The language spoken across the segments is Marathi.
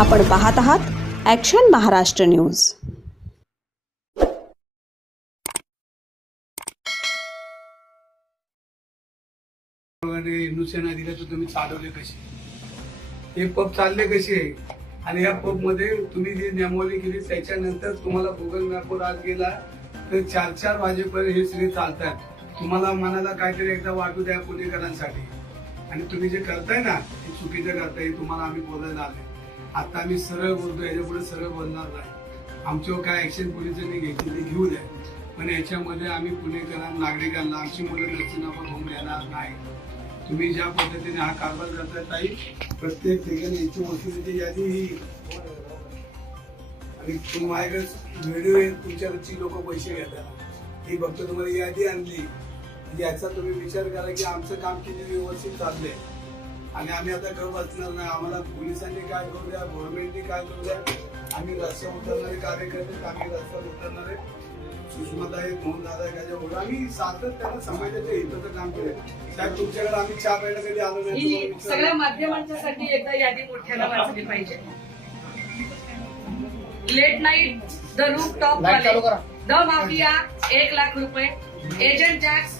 आपण पाहत आहात ॲक्शन महाराष्ट्र न्यूज म्हणजे हिंदुसेना दिल्या तर तुम्ही चालवले कसे? हे पब चालले कसे? आणि या पबमध्ये तुम्ही जी नियमावली केली त्याच्यानंतर तुम्हाला गुगल मॅपवर आज गेला तर चार चार वाजेपर्यंत हे सगळे चालतात. तुम्हाला मनाला काहीतरी एकदा वाटू द्या पुणेकरांसाठी. आणि तुम्ही जे करताय ना ते चुकीचं करताय तुम्हाला आम्ही बोलायला आले आता आम्ही सरळ बोलतो याच्यापुढे सरळ बोलणार नाही. आमच्यावर काय ॲक्शन पोलिसांनी घ्यायची ते घेऊ द्या. पण याच्यामध्ये आम्ही पुणेकरांना नागरिकांना आमची मुलं नसताना आपण होऊन येणार नाही. तुम्ही ज्या पद्धतीने हा कारभार करताय ताई प्रत्येक ठिकाणी याची वसुलीची यादी ही. आणि तुम्हाला व्हिडिओ येईल तुमच्याकडची लोक पैसे घेतात. ही बघतो तुम्हाला यादी आणली. याचा तुम्ही विचार करा की आमचं काम किती व्यवस्थित चाललंय. आणि आम्ही आता घर बसणार नाही. आम्हाला पोलिसांनी काय करू द्या गव्हर्नमेंटनी काय करू द्या? आम्ही रस्त्यावर उतरणारे कार्यकर्ते आम्ही रस्त्यावर उतरणारे. सुषमाताई मोहन दादा एखाद्या आम्ही सातत्यानं समाजाच्या हिताचं काम केलं साहेब तुमच्याकडे आम्ही चहा प्यायला कधी आलो नाही. ही सगळ्या विचारलं. माध्यमांच्यासाठी एकदा यादी मोठ्याला वाचली पाहिजे. Late night the roof top वाले. द माफिया एक लाख रुपये. Agent Jacks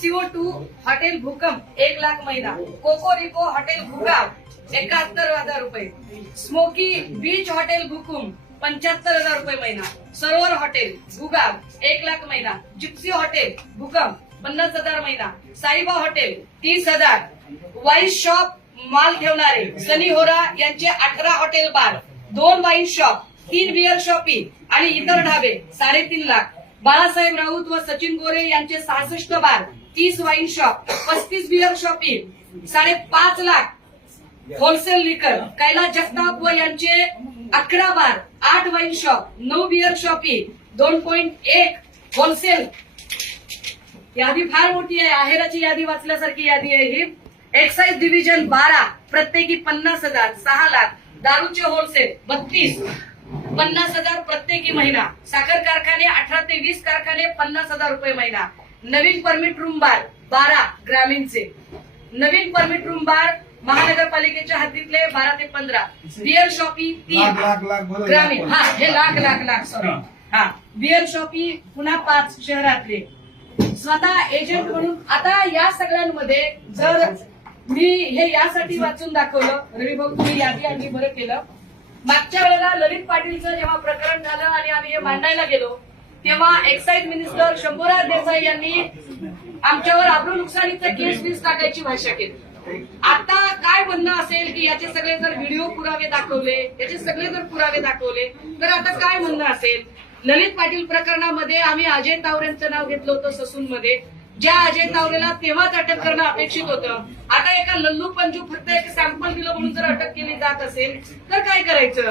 C O two भूकंप एक लाख महिना कोकोरिको हॉटेल भूगाव एकाहत्तर हजार रुपये. स्मोकी बीच हॉटेल भूकुम पंच्याहत्तर हजार रुपये महिना. सरोवर हॉटेल भूगाव एक लाख महिना. जिप्सी हॉटेल भूकंप पन्नास हजार महिना. साईबा हॉटेल तीस हजार. वाईन शॉप माल ठेवणारे सनी होरा यांचे अठरा हॉटेल बार. दोन वाईन शॉप तीन बिअर शॉपी आणि इतर ढाबे साडेतीन लाख. बाळासाहेब राऊत व सचिन गोरे यांचे सहासष्ट बार. तीस वाईन शॉप पस्तीस बिअर शॉपिंग साडेपाच लाख होलसेल लिकर कैलास जगताप व यांचे अकरा बार आठ वाईन शॉप नऊ बिअर शॉपिंग दोन पॉईंट एक होलसेल यादी फार मोठी आहे. आहेराची यादी वाचल्यासारखी यादी आहे ही. एक्साईज डिव्हिजन बारा प्रत्येकी पन्नास हजार सहा लाख दारूचे होलसेल बत्तीस. पन्नास हजार प्रत्येकी महिना. साखर कारखाने अठरा ते वीस कारखाने पन्नास हजार रुपये महिना. नवीन परमिट रूम बार बारा ग्रामीणचे. नवीन परमिट रूम बार महानगरपालिकेच्या हद्दीतले बारा ते पंधरा. बिअर शॉपी लाख लाख तीन ग्रामीण. लाख. हा हे लाख लाख लाख सॉरी हा. बिअर शॉपी पुन्हा पाच शहरातले. स्वतः एजंट म्हणून आता या सगळ्यांमध्ये जर मी हे यासाठी वाचून दाखवलं रवी भाऊ तुम्ही यादी आणली बरं केलं. मागच्या वेळेला ललित पाटीलचं जेव्हा प्रकरण झालं आणि आम्ही हे मांडायला गेलो तेव्हा एक्साईज मिनिस्टर शंभूराज देसाई यांनी आमच्यावर आपलं नुकसानीचा केस वीस टाकायची भाषा केली. आता काय म्हणणं असेल की याचे सगळे जर व्हिडिओ पुरावे दाखवले याचे सगळे जर पुरावे दाखवले तर आता काय म्हणणं असेल? ललित पाटील प्रकरणामध्ये आम्ही अजय तावरेंचं नाव घेतलं होतं ससून मध्ये ज्या अजय तावरेला तेव्हाच अटक करणं अपेक्षित होतं. आता एका लल्लू पंजू फक्त एक सॅम्पल दिलं म्हणून जर अटक केली जात असेल तर काय करायचं?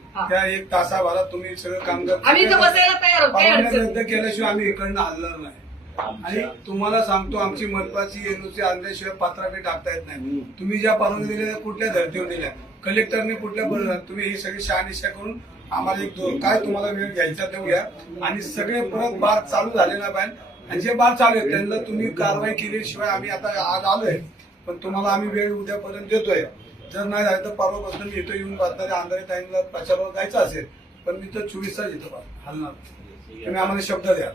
त्या एक तासाभरात तुम्ही सगळं काम करता आम्ही इथं बसायला तयार आहोत काही परवानग्या अडचण रद्द केल्याशिवाय आम्ही इकडनं हलणार नाही. आणि तुम्हाला सांगतो आमची मनपाची एनओसी आणल्याशिवाय पत्राफी टाकता येत नाही. तुम्ही ज्या परवानगी दिल्या त्या कुठल्या धर्तीवर दिल्या? कलेक्टरने कुठल्या बर- तुम्ही ही सगळी शहानिशा करून आम्हाला एक दो- काय तुम्हाला वेळ घ्यायचा देऊया आणि सगळे परत बार चालू झाले ना पाहिजे आणि जे बार चालू आहे त्यांना तुम्ही कारवाई केल्याशिवाय आम्ही आता आज आलोय. पण तुम्हाला आम्ही वेळ उद्यापर्यंत देतोय. जर नाही झालं तर परवापासून मी इथं येऊन बातम्या अंधारे टाईमला प्रचारावर जायचं असेल पण मी तर चोवीस तास इथं हलणार. तुम्ही आम्हाला शब्द द्या.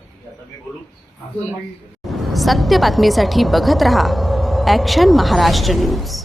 सत्य बातमीसाठी बघत रहा ॲक्शन महाराष्ट्र न्यूज